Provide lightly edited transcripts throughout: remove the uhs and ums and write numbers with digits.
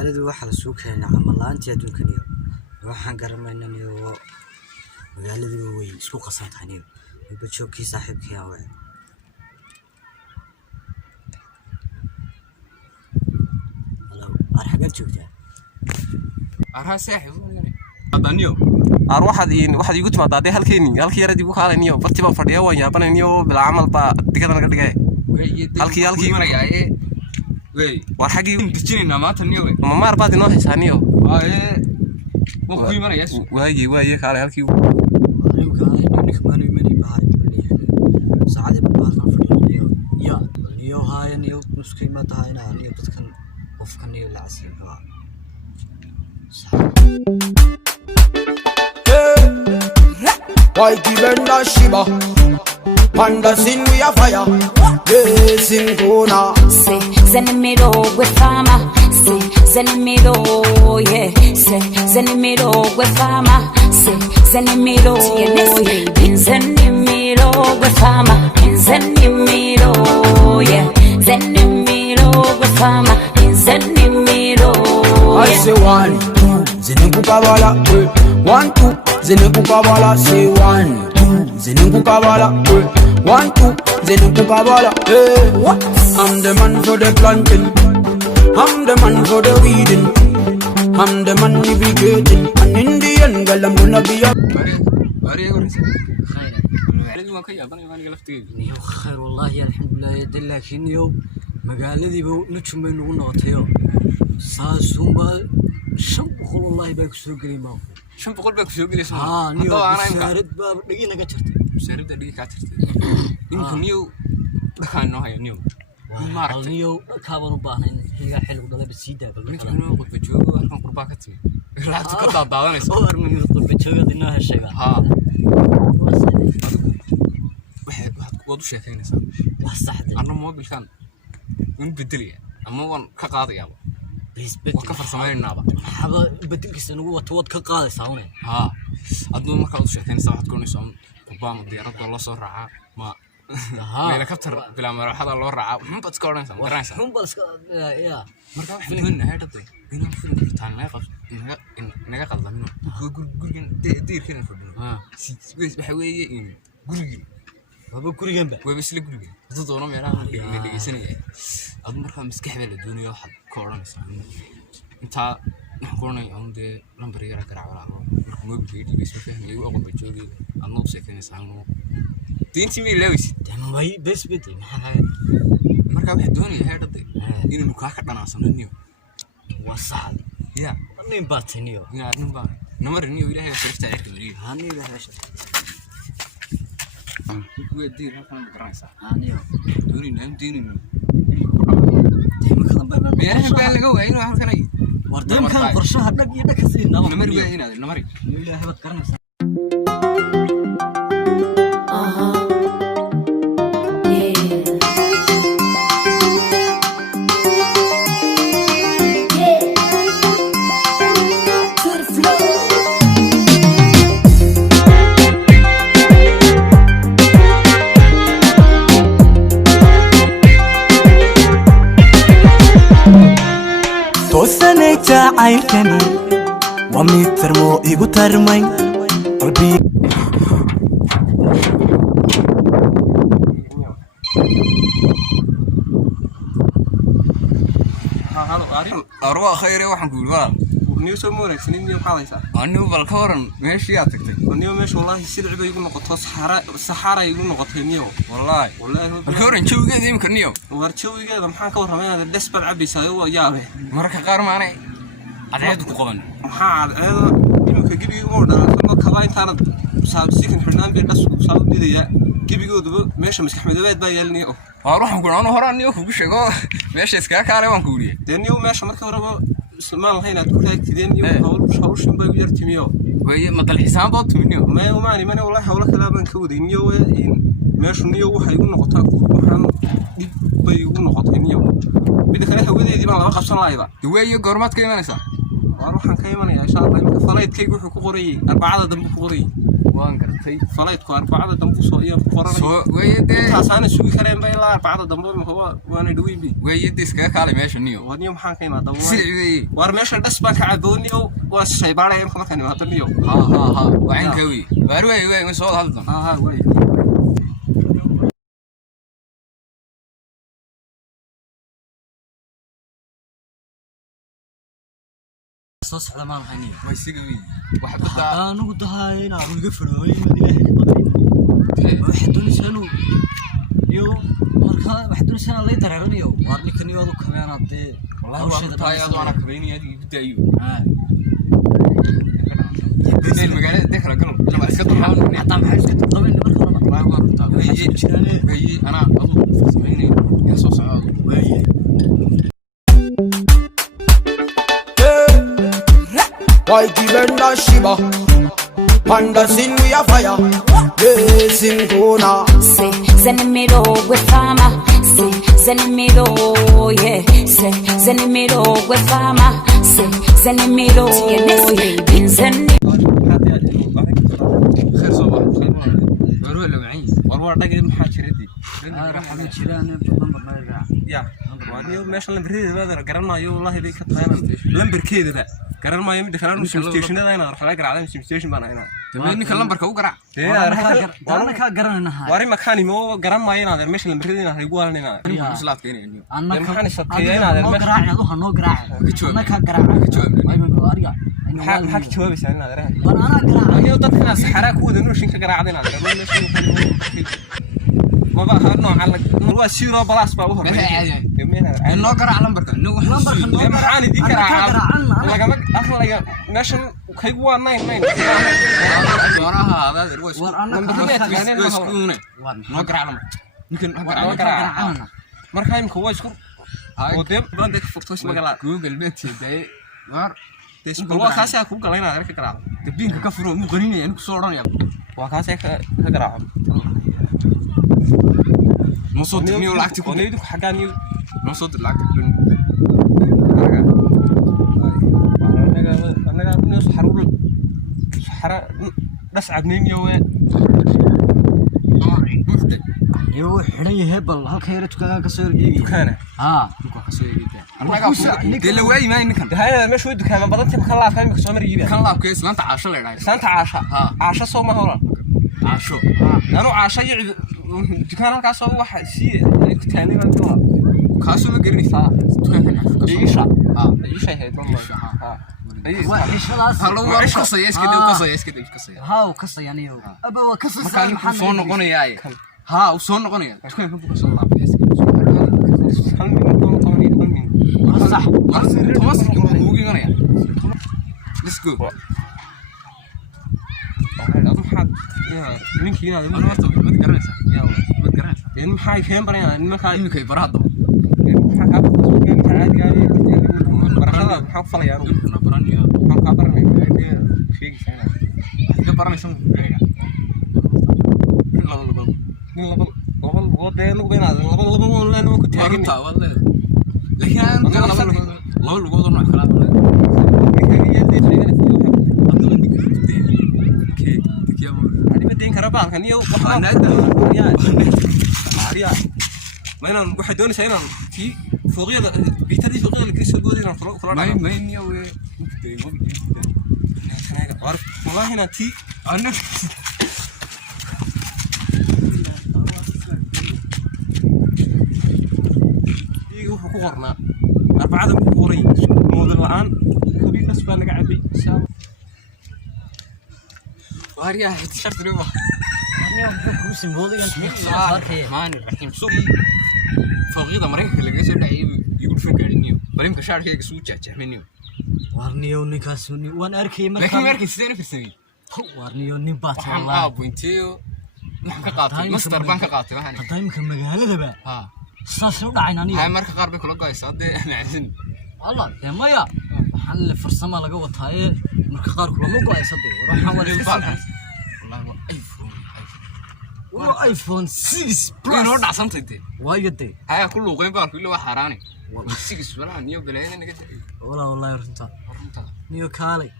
magaaladu waxa la soo keenay camal laantii adduunkaniyo waxaan garanaynaa magaaladu way isku qasantahay bajoogkii saaxiibkii ah way arxaga joogtaa arha saaxiib adaniyo waxaad igu timaaday halkii yaradi ugu kaalayniyo bartiba fadhiyo waan yaabanayniyo bila amal ba digada naga dhigay halkii marayay way war xaqii dijinayna maanta niyo ma maar baad inoo haysaaniyo وكوي مرة يسوع واجي كاره هالكي أيوة كاره نخماني مني بهاي سعادة ببعض الفريق اليو هاي اليو مسكي ما تهاينا اليو بتكن وفكني العسير بقى Why given the Shiba? Panda sing we a fire. Yeah, sing Kona. Say, Zenimiro with Fama. Say, Zenimiro, yeah. Say, Zenimiro with Fama. Say, Zenimiro, yeah. Zenimiro with Fama. Zenimiro, yeah. Zenimiro with Fama. Zenimiro, yeah. I say 1, 2, Zenukabala. 1, 2, Zenukabala. Say 1, 2, Zenukabala. 1, 2, Zenukabala. Hey, what? I'm the man for the planting. I'm the man for the weeding. I'm the man navigating. An Indian girl, I'm gonna be a. خير والله الحمد لله يدلك إنيو مقالدي بنتشم بينو نغطيو ساسوم با شنبقول والله باكسو قريماو شنبقول باكسو قريماو نيو سارد با دقينا قترت سارد دقيقة قترت يمكن نيو دخان نوعي نيو مارت نيو كابانو باهن هي حلو دله بسيده بالمثل نيو قد بجوجو هلكن قربا كتمي لا تقطع داوانيس اور من قد بجوجو دينا هالشيء ها وادو شاكينيسا صح أنا موبيلكان من بدلية أما وان كقاضي يابا وكفر سماين نابا حبا بدلك سنو وتواد كقاضي ساوني ها أدو ما كادو شاكينيسا واحد كوني سام قبام الديارات والله صور رعا ما هليكوبتر بلا مروحة الله رعا هم بتسكورنيسا مقرانيسا هم بس يا مركا واحد من هاي دبي هنا فيلم كرتان نجا قلدا منه قرقين دير كنا فردنا سيس بحوي قرقين بابا كوريجان با وبس لي كوريجان تدورنا ميرا دغيسنايا اد marka maskaxda la doonayo waxa kooranaysa inta qornay aan number yar garaac marka mobilka isma fahmay oo qodba joogay aan noo sheekanaysa aan diinti mi leewis damay bes bidi marka waxa doonaya heedaday inuu ka dhanaasanayo waa sax ya nin baatiniyo nin baa number niyo ilaahay sharafta ay kaliya hani ilaahay ودي هالكلام بقرانسا أنا دوني نام ديني ديما كلام بابا ميرها بقى لقوا إنه هالكلام ورديم كان برشها بدك يدك سين نمر بقى هنا نمري لا هبت كرنسا عيلكني ومي ترمو إيجو ترمي قلبي أروى خيري وحن قول نيو سمونة سنين نيو حاليسا أنيو بالكورن ماشي يا تكتي نيو ماشي والله السلع بيقول نقطة صحراء يقول نقطة نيو والله بالكورن شو قاعد يمكن نيو ورشوي قاعد محاك ورمين هذا الدس بالعبي سايوا يابه مركا قار معنا عدد قبنا محاد هذا يمكن جيبي مورد أنا كباين تارد صاب سيكن حنان بين ناس صاب بديا جيبي جود ماشي مسك حمد بيت نيو أروح نقول أنا هران نيو كوش جو ماشي إسكا كاره وانكولي نيو ماشي مركا وربا سلمان هنا تقول تدين يوم هاول شو بيجي يرتميو وهي مثل حساب ضد منيو ما وماني ماني والله حول كلام كودي نيو ماشي نيو وحي يقول نقطة وحن بيقول نقطة نيو بدك أنا هودي دي ما لقى قصنا لايبا وهي قرمات كيما نسا أروح عن كيما إن شاء الله فلايت كي يقول قوري 4 دم قوري وان كرتي فلايتكو 4 دنبو سو iyo qoran ويدي taasana suugi kareen bay ilaa 4 dambo ma huwa waana dhaweyn bi ويدي iskaga kaalay meesha niyo waniyo maxaan ka imaado sidii war meesha dhas baan ka cadooniyo waa shay baaray markaan imaado niyo ها وعين كوي واروي وين soo hadal ها way soo socda ma lahayn way sigawi waxa bada anigu tahay in aan uga fadhiyay ilaahay ka badan waxa doonaysan iyo marka waxa doonaysan la dareeranayo war ninkani wadu kameanade wallahi waa taayado ana kabeeniya gudaayo بدل مقالة ذكر قلم لما أسكت الحال حتى محل تطبع إني مرة والله ورطة وهي أنا أضو فسميني يصوص عاد وهي Whitey benda shiba Panda sin we a fire Yes in Kona Say Zenimiro with fama Say Zenimiro yeah Say Zenimiro with fama Say Zenimiro yeah Bin Zenimiro خير صباح وروح لو عين war dhagay maxaa jiradii raxma jiraan badan badan ya wadiyo meesha lambarkeeda garanayo wallahi bay ka taayaan lambarkeeda garanayo mid kale stationada inaan raxla garacday station baan ayna ninka lambarka u garac waana ka garanaynahay wari makaani mo garanayo inaan meesha lambarkeeda inaan haygu waalanayna islaadka inay annaka maxaan sateeyay inaan meesha garaacay waxa noo garaacay annaka garaacay ay ma ariga maxaa ka jawaabaysaa inaan rahay war ana garaacay ayo dadka saxara ku wada nooshin ka garaacday inaan meesha ما بقى نوع على هو سيرو بلاس بقى هو إنه قرأ لمبرك إنه لمبرك محاني دي قرأ لقى أصلا ماشي كيجوا ناين وراها هذا الرويس لمبرك نقرأ لمبرك يمكن نقرأ مركايم كواش كم وديم عندك فرصة مقالة جوجل بيت ده وار تسمع خاصة أكون قلنا هذا كلام تبين كفروا مقرنين يعني كسوران يا وخاصة كقرأ نصوت نيو لاكتي كوني دك حاجاني نصوت لاكتي أنا ناس حرول حرا بس عدنين يوه يو حري هبل هالخير تكا كسر جيجي كان ها كسر جيجي دي لو واي ما إنك هاي مش ودك كمان بدأت بخلاف فاهم كسر جيجي كان لاب كيس لانت عاشر لي سانت عاشا عاشا صوم هورا عاشو أنا عاشا يعد كان هالكاس هو واحد شيء تاني من دوا كاسو مقرني سا إيشا إيشا هي والله وإيش خلاص هلو قصيش كده قصيش كده قصيش ها وقصة يعني أبا وقصة مكان وصون قنية ها وصون قنية تكون كم وصون الله بيس هل من طوني صح توماس كم موجي قنية let's go أظن حد يا من كينا أنا ما أستوعب بتقرنش يا بتقرنش يعني محاي كم برينا إن مكان إنك يبرهض محاك أبغى كم عادي قالي برهلا محاك فلا يا رب أنا براني محاك أبرني شيء سنة يبرني سم لبل وده إنه بينا لبل ولا إنه كنت والله لكن أنا لبل وقول ما خلاص كربان كان يو أنا يا ما أنا واحد دوني سينا في فوقية بيتدي فوقية الكريس الجودي أنا فلان ما ينيو عارف والله هنا تي أنا يجوا حقورنا 4 حقورين موديل الآن كبير بس بنا قاعد بي واريا تشرت ريبا ماني رحيم سوق فوقيدا مريكا اللي جاي سودا يقول فين قاعدين بريمكا شعر كيك سو جاجمنيو وارنيو نيكاسوني وان اركي لكن مركي سيدنا في السنين وارنيو نيبات والله بوينتيو maxaan ka qaatay master baan ka qaatay waxaan qadaymka magaalada ba ha saas u dhacaynaani hay marka qaar bay kula go'aysaa hadee macsin والله يا مايا حل فرصة لقى وطاية مركقار كلهم وقع يصدق وراح حول والله ايفون 6 بلس وين ورد عصمت انت وايدي هاي كله وين بار كله حراني 6 ولا نيو بلاين انك والله رنتا نيو كالي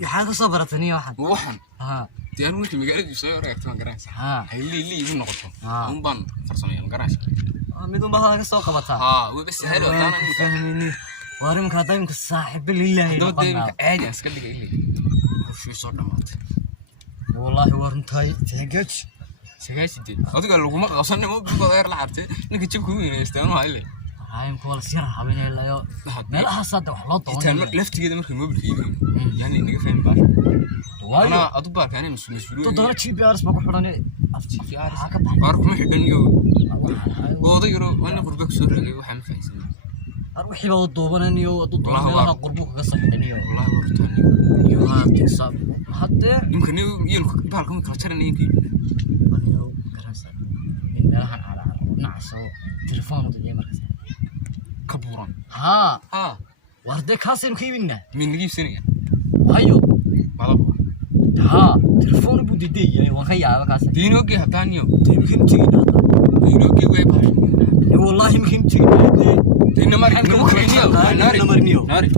يحاك صبرتني واحد وحن ها Tiyan wuxuu magaalada soo reegtaan garanaysa. Ay li igu noqoto. Ban farsameeyaan garanaysa. mid uma ka soo qabataa way bas helo taana fahmini waarim ka daymka saaxiib lillahi dadka caadi iska dhigay ilay wuxuu soo dhamaatay wallahi warntay tagaj sagaasidii adiga lagu ma qabsan ma bigo yar la xartay ninka jibku weynaysta ma ilay ayam koola sir habeenaylayo meelaha sad wax loo doonay laftigeeda markii mobilka iibiyo yani inaga fahmi baa ana adu baa kaanay mas'uuliyo dadka GPRs ba ku xiranay GPRs war kuma xidhan iyo wada yaro wana qurba ku soo ragay waxa ma fahansan wixii baa doobanayo meelaha qurbu kaga soo xidhaniyo wallahi wartani iyo haadii sab hadda yumkin iyo baalka kala jaranay intii aniyo garanaysa meelahan ala nacso telefoonada iyo markaas kaburan ha warde kaasin kiibina min nigibsanaya ayo malabo ha telefoon buu diiday waan ka yaaba kaas diinoge hadaniyo diinkin tigina diinoge way baash wallahi mkin tigina diinna marniyo nari